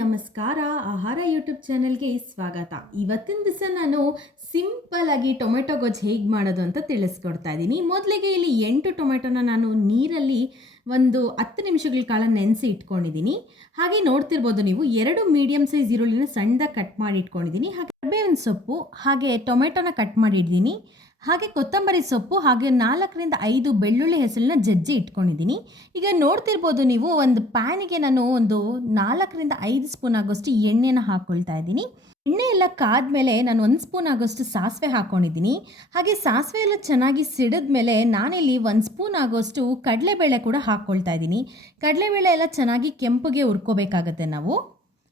ನಮಸ್ಕಾರ. ಆಹಾರ ಯೂಟ್ಯೂಬ್ ಚಾನೆಲ್ಗೆ ಸ್ವಾಗತ. ಇವತ್ತಿನ ದಿವಸ ನಾನು ಸಿಂಪಲ್ ಆಗಿ ಟೊಮೆಟೊ ಗೊಜ್ಜು ಹೇಗೆ ಮಾಡೋದು ಅಂತ ತಿಳಿಸ್ಕೊಡ್ತಾ ಇದ್ದೀನಿ. ಮೊದಲಿಗೆ ಇಲ್ಲಿ 8 ಟೊಮೆಟೊನ ನಾನು ನೀರಲ್ಲಿ ಒಂದು 10 ನಿಮಿಷಗಳ ಕಾಲ ನೆನೆಸಿ ಇಟ್ಕೊಂಡಿದ್ದೀನಿ. ಹಾಗೆ ನೋಡ್ತಿರ್ಬೋದು ನೀವು 2 ಮೀಡಿಯಮ್ ಸೈಜ್ ಈರುಳ್ಳಿನ ಸಣ್ಣದಾಗಿ ಕಟ್ ಮಾಡಿ ಇಟ್ಕೊಂಡಿದ್ದೀನಿ. ಹಾಗೆ ಕರಿಬೇವಿನ ಸೊಪ್ಪು, ಹಾಗೆ ಟೊಮೆಟೊನ ಕಟ್ ಮಾಡಿ ಇಟ್ಟಿದ್ದೀನಿ. ಹಾಗೆ ಕೊತ್ತಂಬರಿ ಸೊಪ್ಪು, ಹಾಗೆ 4ರಿಂದ 5 ಬೆಳ್ಳುಳ್ಳಿ ಹೆಸಳನ್ನ ಜಜ್ಜಿ ಇಟ್ಕೊಂಡಿದ್ದೀನಿ. ಈಗ ನೋಡ್ತಿರ್ಬೋದು ನೀವು ಒಂದು ಪ್ಯಾನಿಗೆ ನಾನು ಒಂದು 4ರಿಂದ 5 ಸ್ಪೂನ್ ಆಗೋಷ್ಟು ಎಣ್ಣೆನ ಹಾಕ್ಕೊಳ್ತಾ ಇದ್ದೀನಿ. ಎಣ್ಣೆ ಎಲ್ಲ ಕಾದ್ಮೇಲೆ ನಾನು 1 ಸ್ಪೂನ್ ಆಗೋಷ್ಟು ಸಾಸಿವೆ ಹಾಕ್ಕೊಂಡಿದ್ದೀನಿ. ಹಾಗೆ ಸಾಸಿವೆ ಎಲ್ಲ ಚೆನ್ನಾಗಿ ಸಿಡಿದ್ಮೇಲೆ ನಾನಿಲ್ಲಿ 1 ಸ್ಪೂನ್ ಆಗೋಷ್ಟು ಕಡಲೆಬೇಳೆ ಕೂಡ ಹಾಕ್ಕೊಳ್ತಾ ಇದ್ದೀನಿ. ಕಡಲೆಬೇಳೆ ಎಲ್ಲ ಚೆನ್ನಾಗಿ ಕೆಂಪಗೆ ಹುರ್ಕೋಬೇಕಾಗತ್ತೆ ನಾವು.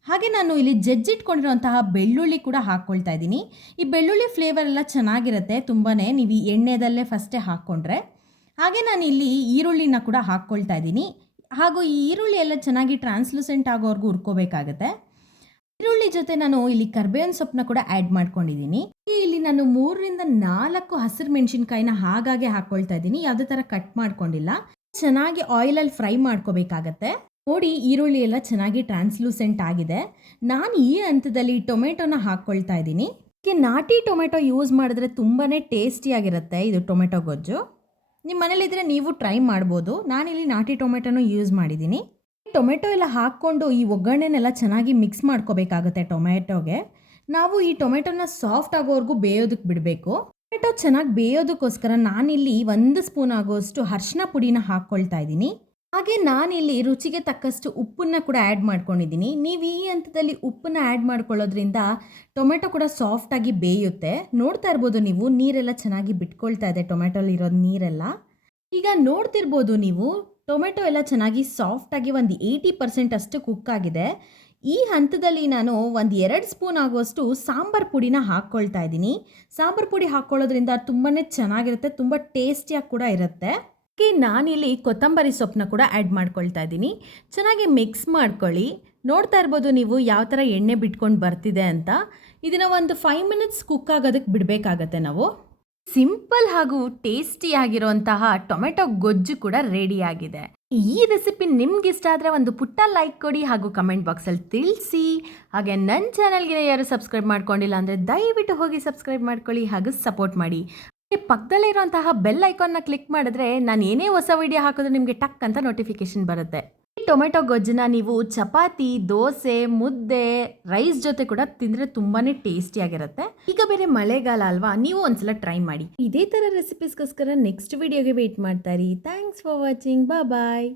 ಹಾಗೆ ನಾನು ಇಲ್ಲಿ ಜಜ್ಜಿಟ್ಕೊಂಡಿರುವಂತಹ ಬೆಳ್ಳುಳ್ಳಿ ಕೂಡ ಹಾಕ್ಕೊಳ್ತಾ ಇದ್ದೀನಿ. ಈ ಬೆಳ್ಳುಳ್ಳಿ ಫ್ಲೇವರ್ ಎಲ್ಲ ಚೆನ್ನಾಗಿರುತ್ತೆ ತುಂಬಾ, ನೀವು ಈ ಎಣ್ಣೆದಲ್ಲೇ ಫಸ್ಟೇ ಹಾಕ್ಕೊಂಡ್ರೆ. ಹಾಗೆ ನಾನು ಇಲ್ಲಿ ಈರುಳ್ಳಿನ ಕೂಡ ಹಾಕ್ಕೊಳ್ತಾ ಇದ್ದೀನಿ. ಹಾಗೂ ಈ ಈರುಳ್ಳಿ ಎಲ್ಲ ಚೆನ್ನಾಗಿ ಟ್ರಾನ್ಸ್ಲೂಸೆಂಟ್ ಆಗೋವರೆಗೂ ಹುರ್ಕೋಬೇಕಾಗತ್ತೆ. ಈರುಳ್ಳಿ ಜೊತೆ ನಾನು ಇಲ್ಲಿ ಕರಿಬೇವಿನ ಸೊಪ್ಪನ್ನ ಕೂಡ ಆ್ಯಡ್ ಮಾಡ್ಕೊಂಡಿದ್ದೀನಿ. ಇಲ್ಲಿ ನಾನು 3ರಿಂದ 4 ಹಸಿರು ಮೆಣಸಿನ್ಕಾಯಿನ ಹಾಗಾಗಿ ಹಾಕ್ಕೊಳ್ತಾ ಇದ್ದೀನಿ. ಯಾವುದೇ ಥರ ಕಟ್ ಮಾಡ್ಕೊಂಡಿಲ್ಲ. ಚೆನ್ನಾಗಿ ಆಯಿಲಲ್ಲಿ ಫ್ರೈ ಮಾಡ್ಕೋಬೇಕಾಗತ್ತೆ. ನೋಡಿ, ಈರುಳ್ಳಿ ಎಲ್ಲ ಚೆನ್ನಾಗಿ ಟ್ರಾನ್ಸ್ಲೂಸೆಂಟ್ ಆಗಿದೆ. ನಾನು ಈ ಹಂತದಲ್ಲಿ ಟೊಮೆಟೊನ ಹಾಕ್ಕೊಳ್ತಾ ಇದ್ದೀನಿ. ಇದಕ್ಕೆ ನಾಟಿ ಟೊಮೆಟೊ ಯೂಸ್ ಮಾಡಿದ್ರೆ ತುಂಬಾ ಟೇಸ್ಟಿಯಾಗಿರುತ್ತೆ ಇದು ಟೊಮೆಟೊ ಗೊಜ್ಜು. ನಿಮ್ಮ ಮನೇಲಿದ್ದರೆ ನೀವು ಟ್ರೈ ಮಾಡ್ಬೋದು. ನಾನಿಲ್ಲಿ ನಾಟಿ ಟೊಮೆಟೊನೂ ಯೂಸ್ ಮಾಡಿದ್ದೀನಿ. ಟೊಮೆಟೊ ಎಲ್ಲ ಹಾಕ್ಕೊಂಡು ಈ ಒಗ್ಗರಣೆನೆಲ್ಲ ಚೆನ್ನಾಗಿ ಮಿಕ್ಸ್ ಮಾಡ್ಕೋಬೇಕಾಗುತ್ತೆ. ಟೊಮೆಟೊಗೆ ನಾವು ಈ ಟೊಮೆಟೊನ ಸಾಫ್ಟ್ ಆಗೋವರೆಗೂ ಬೇಯೋದಕ್ಕೆ ಬಿಡಬೇಕು. ಟೊಮೆಟೊ ಚೆನ್ನಾಗಿ ಬೇಯೋದಕ್ಕೋಸ್ಕರ ನಾನಿಲ್ಲಿ 1 ಸ್ಪೂನ್ ಆಗೋಷ್ಟು ಅರಿಶಿನ ಪುಡಿನ ಹಾಕ್ಕೊಳ್ತಾ ಇದ್ದೀನಿ. ಹಾಗೆ ನಾನಿಲ್ಲಿ ರುಚಿಗೆ ತಕ್ಕಷ್ಟು ಉಪ್ಪನ್ನು ಕೂಡ ಆ್ಯಡ್ ಮಾಡ್ಕೊಂಡಿದ್ದೀನಿ. ನೀವು ಈ ಹಂತದಲ್ಲಿ ಉಪ್ಪನ್ನು ಆ್ಯಡ್ ಮಾಡ್ಕೊಳ್ಳೋದ್ರಿಂದ ಟೊಮೆಟೊ ಕೂಡ ಸಾಫ್ಟಾಗಿ ಬೇಯುತ್ತೆ. ನೋಡ್ತಾ ಇರ್ಬೋದು ನೀವು, ನೀರೆಲ್ಲ ಚೆನ್ನಾಗಿ ಬಿಟ್ಕೊಳ್ತಾ ಇದೆ ಟೊಮೆಟೊಲಿರೋದು ನೀರೆಲ್ಲ. ಈಗ ನೋಡ್ತಿರ್ಬೋದು ನೀವು, ಟೊಮೆಟೊ ಎಲ್ಲ ಚೆನ್ನಾಗಿ ಸಾಫ್ಟಾಗಿ ಒಂದು 80% ಅಷ್ಟು ಕುಕ್ ಆಗಿದೆ. ಈ ಹಂತದಲ್ಲಿ ನಾನು ಒಂದು 2 ಸ್ಪೂನ್ ಆಗುವಷ್ಟು ಸಾಂಬಾರು ಪುಡಿನ ಹಾಕ್ಕೊಳ್ತಾ ಇದ್ದೀನಿ. ಸಾಂಬಾರು ಪುಡಿ ಹಾಕ್ಕೊಳ್ಳೋದ್ರಿಂದ ತುಂಬಾ ಚೆನ್ನಾಗಿರುತ್ತೆ, ತುಂಬ ಟೇಸ್ಟಿಯಾಗಿ ಕೂಡ ಇರುತ್ತೆ. ನಾನಿಲ್ಲಿ ಕೊತ್ತಂಬರಿ ಸೊಪ್ಪನ್ನ ಕೂಡ ಆ್ಯಡ್ ಮಾಡ್ಕೊಳ್ತಾ ಇದ್ದೀನಿ. ಚೆನ್ನಾಗಿ ಮಿಕ್ಸ್ ಮಾಡ್ಕೊಳ್ಳಿ. ನೋಡ್ತಾ ಇರ್ಬೋದು ನೀವು ಯಾವ ಥರ ಎಣ್ಣೆ ಬಿಟ್ಕೊಂಡು ಬರ್ತಿದೆ ಅಂತ. ಇದನ್ನು ಒಂದು 5 ಮಿನಿಟ್ಸ್ ಕುಕ್ ಆಗೋದಕ್ಕೆ ಬಿಡಬೇಕಾಗತ್ತೆ ನಾವು. ಸಿಂಪಲ್ ಹಾಗೂ ಟೇಸ್ಟಿಯಾಗಿರುವಂತಹ ಟೊಮೆಟೊ ಗೊಜ್ಜು ಕೂಡ ರೆಡಿಯಾಗಿದೆ. ಈ ರೆಸಿಪಿ ನಿಮ್ಗೆ ಇಷ್ಟ ಆದರೆ ಒಂದು ಪುಟ್ಟ ಲೈಕ್ ಕೊಡಿ ಹಾಗೂ ಕಮೆಂಟ್ ಬಾಕ್ಸಲ್ಲಿ ತಿಳಿಸಿ. ಹಾಗೆ ನನ್ನ ಚಾನಲ್ಗೆ ಯಾರು ಸಬ್ಸ್ಕ್ರೈಬ್ ಮಾಡ್ಕೊಂಡಿಲ್ಲ ಅಂದರೆ ದಯವಿಟ್ಟು ಹೋಗಿ ಸಬ್ಸ್ಕ್ರೈಬ್ ಮಾಡ್ಕೊಳ್ಳಿ ಹಾಗೂ ಸಪೋರ್ಟ್ ಮಾಡಿ. ಪಕ್ಕದಲ್ಲಿರುವಂತಹ ಬೆಲ್ ಐಕಾನ್ನ ಕ್ಲಿಕ್ ಮಾಡಿದ್ರೆ ನಾನು ಏನೇ ಹೊಸ ವಿಡಿಯೋ ಹಾಕಿದ್ರು ನಿಮಗೆ ಟಕ್ ಅಂತ ನೋಟಿಫಿಕೇಶನ್ ಬರುತ್ತೆ. ಈ ಟೊಮೆಟೊ ಗೊಜ್ಜನ್ನ ನೀವು ಚಪಾತಿ, ದೋಸೆ, ಮುದ್ದೆ, ರೈಸ್ ಜೊತೆ ಕೂಡ ತಿಂದರೆ ತುಂಬಾ ಟೇಸ್ಟಿಯಾಗಿರುತ್ತೆ. ಈಗ ಬೇರೆ ಮಳೆಗಾಲ ಅಲ್ವಾ, ನೀವು ಒಂದ್ಸಲ ಟ್ರೈ ಮಾಡಿ. ಇದೇ ಥರ ರೆಸಿಪೀಸ್ಗೋಸ್ಕರ ನೆಕ್ಸ್ಟ್ ವಿಡಿಯೋಗೆ ವೇಟ್ ಮಾಡ್ತಾ ಇರಿ. Thanks for watching. ಬಾಯ್.